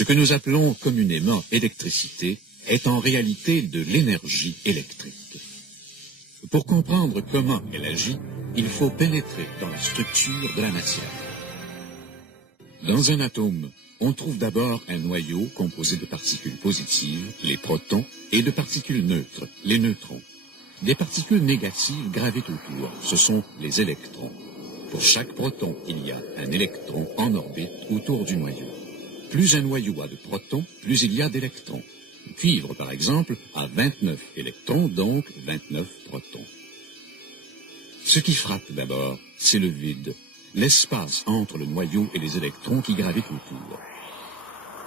Ce que nous appelons communément électricité est en réalité de l'énergie électrique. Pour comprendre comment elle agit, il faut pénétrer dans la structure de la matière. Dans un atome, on trouve d'abord un noyau composé de particules positives, les protons, et de particules neutres, les neutrons. Des particules négatives gravitent autour, ce sont les électrons. Pour chaque proton, il y a un électron en orbite autour du noyau. Plus un noyau a de protons, plus il y a d'électrons. Le cuivre, par exemple, a 29 électrons, donc 29 protons. Ce qui frappe d'abord, c'est le vide, l'espace entre le noyau et les électrons qui gravitent autour.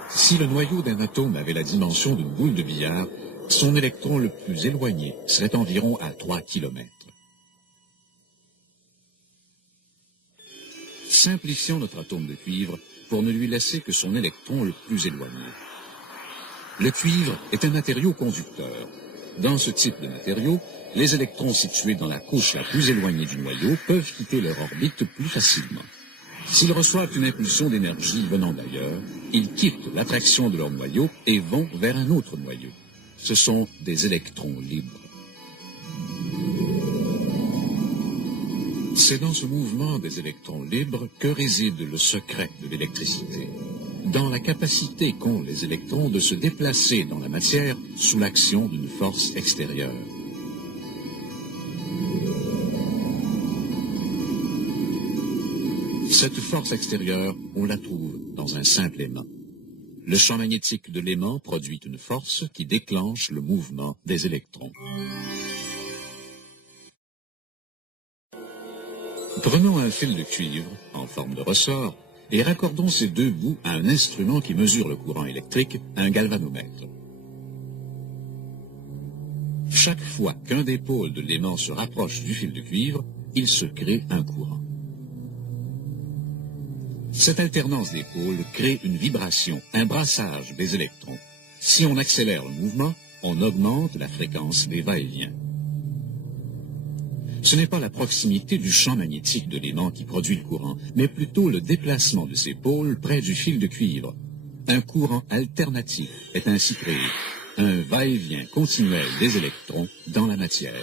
Si le noyau d'un atome avait la dimension d'une boule de billard, son électron le plus éloigné serait environ à 3 km. Simplifions notre atome de cuivre pour ne lui laisser que son électron le plus éloigné. Le cuivre est un matériau conducteur. Dans ce type de matériau, les électrons situés dans la couche la plus éloignée du noyau peuvent quitter leur orbite plus facilement. S'ils reçoivent une impulsion d'énergie venant d'ailleurs, ils quittent l'attraction de leur noyau et vont vers un autre noyau. Ce sont des électrons libres. C'est dans ce mouvement des électrons libres que réside le secret de l'électricité, dans la capacité qu'ont les électrons de se déplacer dans la matière sous l'action d'une force extérieure. Cette force extérieure, on la trouve dans un simple aimant. Le champ magnétique de l'aimant produit une force qui déclenche le mouvement des électrons. Prenons un fil de cuivre en forme de ressort et raccordons ces deux bouts à un instrument qui mesure le courant électrique, un galvanomètre. Chaque fois qu'un des pôles de l'aimant se rapproche du fil de cuivre, il se crée un courant. Cette alternance des pôles crée une vibration, un brassage des électrons. Si on accélère le mouvement, on augmente la fréquence des va-et-vient. Ce n'est pas la proximité du champ magnétique de l'aimant qui produit le courant, mais plutôt le déplacement de ces pôles près du fil de cuivre. Un courant alternatif est ainsi créé, un va-et-vient continuel des électrons dans la matière.